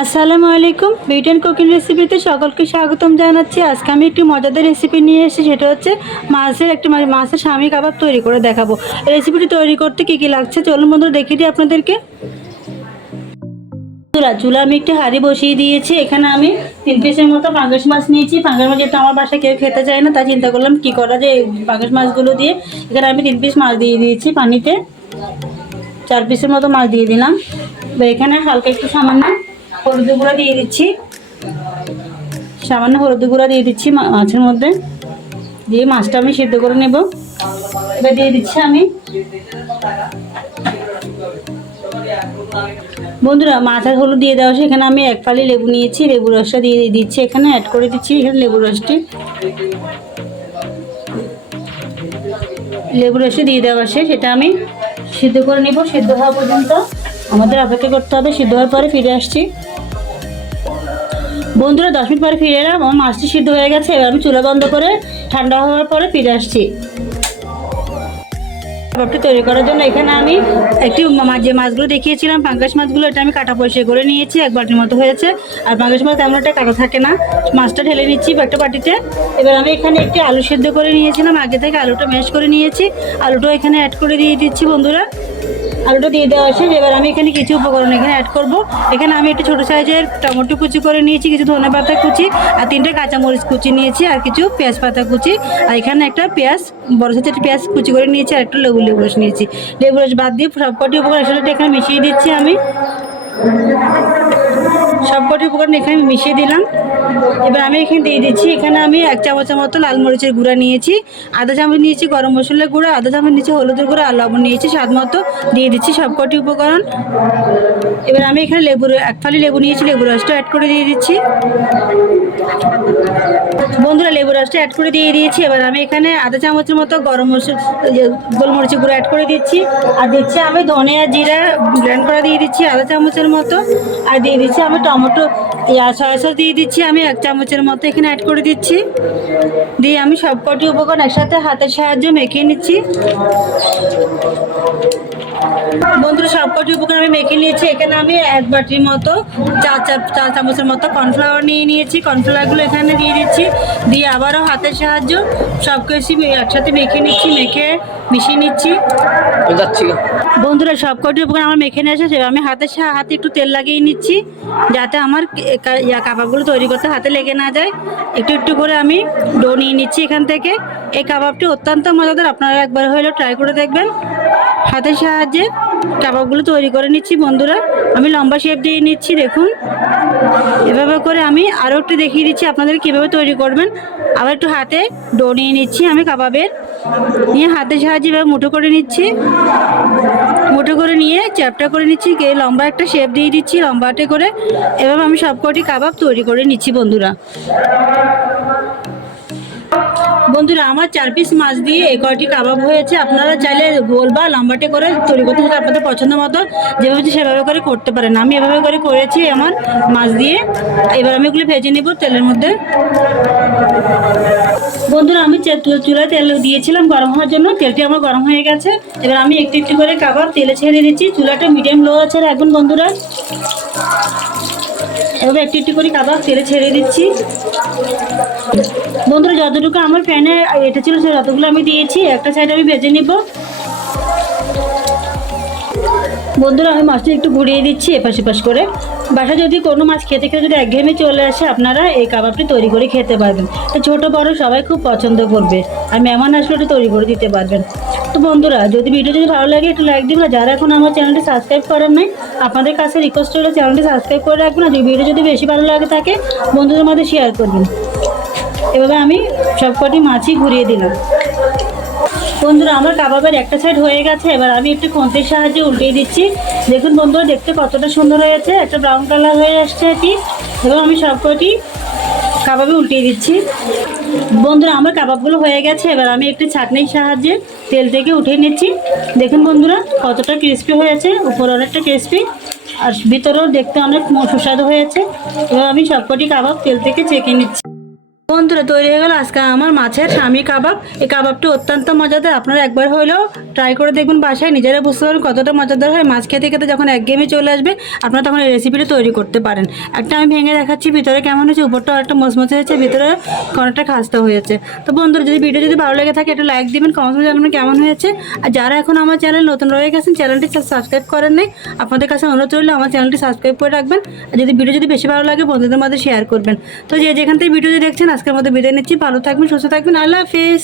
আসসালামু আলাইকুম। Beauty and cooking রেসিপিতে সকলকে স্বাগতম জানাচ্ছি। আজকে আমি একটি মজাদার রেসিপি নিয়ে এসেছি, সেটা হচ্ছে মাছের স্বামী কাবাব তৈরি করে দেখাবো। এই রেসিপিটি তৈরি করতে কী কী লাগছে চলুন বন্ধুরা দেখিয়ে দিই আপনাদেরকে। চুলা আমি একটি হাঁড়ি বসিয়ে দিয়েছি। এখানে আমি 3 পিসের মতো পাঙ্গাস মাছ নিয়েছি। পাঙ্গাস মাছ যেটা আমার বাসায় কেউ খেতে চায় না, তাই চিন্তা করলাম কী করা যায় এই পাঙ্গাস মাছগুলো দিয়ে। এখানে আমি 3 পিস মাছ দিয়ে দিয়েছি পানিতে। 4 পিসের মতো মাছ দিয়ে দিলাম। এবার এখানে হালকা একটু সামান্য হলুদ গুঁড়া দিয়ে দিচ্ছি। সামান্য হলুদ গুঁড়া দিয়ে দিচ্ছি মাছের মধ্যে, দিয়ে মাছটা আমি সিদ্ধ করে নেব। এবার দিয়ে দিচ্ছি আমি বন্ধুরা মাছ আর হলুদ দিয়ে দেওয়া, এখানে আমি 1 ফালি লেবু নিয়েছি, লেবু রসটা দিয়ে দিচ্ছি, এখানে অ্যাড করে দিচ্ছি। এখানে লেবু রসটা দিয়ে দেওয়া শেষ। সেটা আমি সিদ্ধ করে নেব। সিদ্ধ হওয়া পর্যন্ত আমাদের অপেক্ষা করতে হবে। সিদ্ধ হওয়ার পরে ফিরে আসছি বন্ধুরা। 10 মিনিট পরে ফিরে এলাম। আমার মাছটি সিদ্ধ হয়ে গেছে। এবার আমি চুলা বন্ধ করে ঠান্ডা হওয়ার পরে ফিরে আসছি কাবাবটি তৈরি করার জন্য। এখানে আমি যে মাছগুলো দেখিয়েছিলাম পাঙ্গাস মাছগুলো, এটা আমি কাটা পরিষ্কার করে নিয়েছি। 1 বাটির মতো হয়েছে। আর পাঙ্গাস মাছ তেমন একটা কাটা থাকে না। মাছটা ঢেলে নিচ্ছি একটা বাটিতে। এবার আমি এখানে একটি আলু সিদ্ধ করে নিয়েছিলাম আগে থেকে, আলুটা ম্যাশ করে নিয়েছি। আলুটাও এখানে অ্যাড করে দিয়ে দিচ্ছি বন্ধুরা। আলুটা দিয়ে দেওয়া শেষ। এবার আমি এখানে কিছু উপকরণ এখানে অ্যাড করব। এখানে আমি একটু ছোটো সাইজের টমেটো কুচি করে নিয়েছি, কিছু ধনে পাতা কুচি, আর 3টে কাঁচামরিচ কুচি নিয়েছি, আর কিছু পেঁয়াজ পাতা কুচি, আর এখানে একটা বড় সাইজের পেঁয়াজ কুচি করে নিয়েছি, আর একটা লেবু রস নিয়েছি। লেবু রস বাদ দিয়ে সবকটি উপকরণ একসাথে এখানে মিশিয়ে দিচ্ছি আমি। সবকটি উপকরণ এখানে মিশিয়ে দিলাম। এবার আমি এখানে দিয়ে দিচ্ছি, এখানে আমি 1 চামচের মতো লাল মরিচের গুঁড়া নিয়েছি, আধা চামচ নিয়েছি গরম মশলার গুঁড়া, আধা চামচ নিয়েছি হলুদের গুঁড়া, আর লবণ নিয়েছি স্বাদ মতো। দিয়ে দিচ্ছি সবকটি উপকরণ। এবার আমি এখানে 1 ফালি লেবু নিয়েছি, লেবু রসটা অ্যাড করে দিয়ে দিচ্ছি বন্ধুরা। লেবু রসটা অ্যাড করে দিয়ে দিয়েছি। এবার আমি এখানে আধা চামচের মতো গোলমরিচের গুঁড়ো অ্যাড করে দিচ্ছি, আর দিচ্ছি আমি ধনে আর জিরা ব্লেন্ড করে দিয়ে দিচ্ছি আধা চামচের মতো, আর দিয়ে দিচ্ছি আমি সয়া সস দিয়ে দিচ্ছি আমি 1 চামচের মতো এখানে অ্যাড করে দিচ্ছি। দিয়ে আমি সবকটি উপকরণ একসাথে হাতের সাহায্যে মেখে নিচ্ছি বন্ধুরা। সবকটি উপকরণ আমি মেখে নিয়েছি। এখানে আমি 1 বাটির মতো 4 চামচের মতো কর্নফ্লাওয়ার নিয়ে নিয়েছি। কর্নফ্লাওয়ারগুলো এখানে দিয়ে দিচ্ছি, দিয়ে আবারও হাতের সাহায্য সব কিছু একসাথে মিশিয়ে নিচ্ছি বন্ধুরা। সবকটি উপকরণ আমার মেখে নিয়ে এসেছে। আমি হাতে একটু তেল লাগিয়ে নিচ্ছি, যাতে আমার কাবাবগুলো তৈরি করতে হাতে লেগে না যায়। একটু একটু করে আমি ডো নিয়ে নিচ্ছি এখান থেকে। এই কাবাবটি অত্যন্ত মজাদার, আপনারা একবার হলেও ট্রাই করে দেখবেন। হাতের সাহায্যে কাবাবগুলো তৈরি করে নিচ্ছি বন্ধুরা। আমি লম্বা শেপ দিয়ে নিচ্ছি, দেখুন এভাবে করে। আমি আরও একটু দেখিয়ে দিচ্ছি আপনাদের কীভাবে তৈরি করবেন। আবার একটু হাতে ডো নিয়ে নিচ্ছি আমি কাবাবের, নিয়ে হাতের সাহায্যে এভাবে মুঠো করে নিচ্ছি। মুঠো করে নিয়ে চ্যাপটা করে নিচ্ছি, লম্বা একটা শেপ দিয়ে দিচ্ছি লম্বাটে করে। এভাবে আমি সবকটি কাবাব তৈরি করে নিচ্ছি বন্ধুরা। আমার 4 পিস মাছ দিয়ে এই কয়টি কাবাব হয়েছে। আপনারা চাইলে গোল বা লম্বাটে করে তৈরি করতে পারেন, আপনাদের পছন্দ মতো যেভাবে সেভাবে করে করতে পারেন। আমি এভাবে করে করেছি আমার মাছ দিয়ে। এবার আমি এগুলো ভেজে নেব তেলের মধ্যে বন্ধুরা। আমি চুলায় তেল দিয়েছিলাম গরম হওয়ার জন্য, তেলটি আমার গরম হয়ে গেছে। এবার আমি একটু একটু করে কাবাব তেলে ছেড়ে দিচ্ছি। চুলাটা মিডিয়াম লো আছে রাখবেন বন্ধুরা। এভাবে একটু একটু করে কাবাব তেলে ছেড়ে দিচ্ছি বন্ধুরা। যতটুকু আমার প্যানে এটা ছিল যতগুলো আমি দিয়েছি। একটা সাইড আমি ভেজে নিব বন্ধুরা। আমি মাছটা একটু ঘুরিয়ে দিচ্ছি এপাশ এপাশ করে। বাসায় যদি কোনো মাছ খেতে খেতে যদি একঘেয়েমি চলে আসে, আপনারা এই কাবাবটি তৈরি করে খেতে পারবেন। তো ছোটো বড়ো সবাই খুব পছন্দ করবে, আর মেহমান আসলে ওটা তৈরি করে দিতে পারবেন। তো বন্ধুরা ভিডিও যদি ভালো লাগে একটু লাইক দিবেন। যারা এখন আমার চ্যানেলটি সাবস্ক্রাইব করেন নাই, আপনাদের কাছে রিকোয়েস্ট হলো চ্যানেলটি সাবস্ক্রাইব করে রাখবেন। আর ভিডিও যদি বেশি ভালো লাগে থাকে বন্ধুদের মধ্যে শেয়ার করবেন। এভাবে আমি সবকটি মাছই ঘুরিয়ে দিলাম বন্ধুরা। আমার কাবাবের একটা সাইড হয়ে গেছে। এবার আমি একটু খুন্তির সাহায্যে উল্টিয়ে দিচ্ছি। দেখুন বন্ধুরা দেখতে কতটা সুন্দর হয়েছে, একটা ব্রাউন কালার হয়ে আসছে এটি। এবং আমি সবকটি কাবাবে উল্টিয়ে দিচ্ছি বন্ধুরা। আমার কাবাবগুলো হয়ে গেছে। এবার আমি একটি ছাঁকনির সাহায্যে তেল থেকে উঠিয়ে নিচ্ছি। দেখুন বন্ধুরা কতটা ক্রিস্পি হয়েছে, উপরে অনেকটা ক্রিস্পি আর ভিতরেও দেখতে অনেক সুস্বাদু হয়েছে। এবার আমি সবকটি কাবাব তেল থেকে ছেঁকে নিচ্ছি বন্ধুরা তৈরি হয়ে গেল আজকে আমার মাছের স্বামী কাবাব। এই কাবাবটি অত্যন্ত মজাদার, আপনারা একবার হলেও ট্রাই করে দেখবেন বাসায়, নিজেরা বুঝতে পারবেন কতটা মজাদার হয়। মাছ খেতে খেতে যখন একঘেয়েমি চলে আসবে আপনারা তখন এই রেসিপিটা তৈরি করতে পারেন। একটা আমি ভেঙে দেখাচ্ছি ভিতরে কেমন হয়েছে, উপরটা একটা মচমচে হয়েছে, ভিতরে কোনটা খাস্তা হয়েছে। তো বন্ধুরা ভিডিও যদি ভালো লেগে থাকে একটু লাইক দিবেন, কমেন্ট করে জানাবেন কেমন হয়েছে। আর যারা এখন আমার চ্যানেল নতুন রয়ে গেছেন, চ্যানেলটি সাবস্ক্রাইব করেন নাই, আপনাদের কাছে অনুরোধ রইল আমার চ্যানেলটি সাবস্ক্রাইব করে রাখবেন। আর ভিডিও যদি বেশি ভালো লাগে বন্ধুদের মধ্যে শেয়ার করবেন। তো যেখান থেকে ভিডিও দেখছেন আজকের মধ্যে বিদায় নিচ্ছি। ভালো থাকবেন, সুস্থ থাকবেন, আল্লাহ হাফিজ।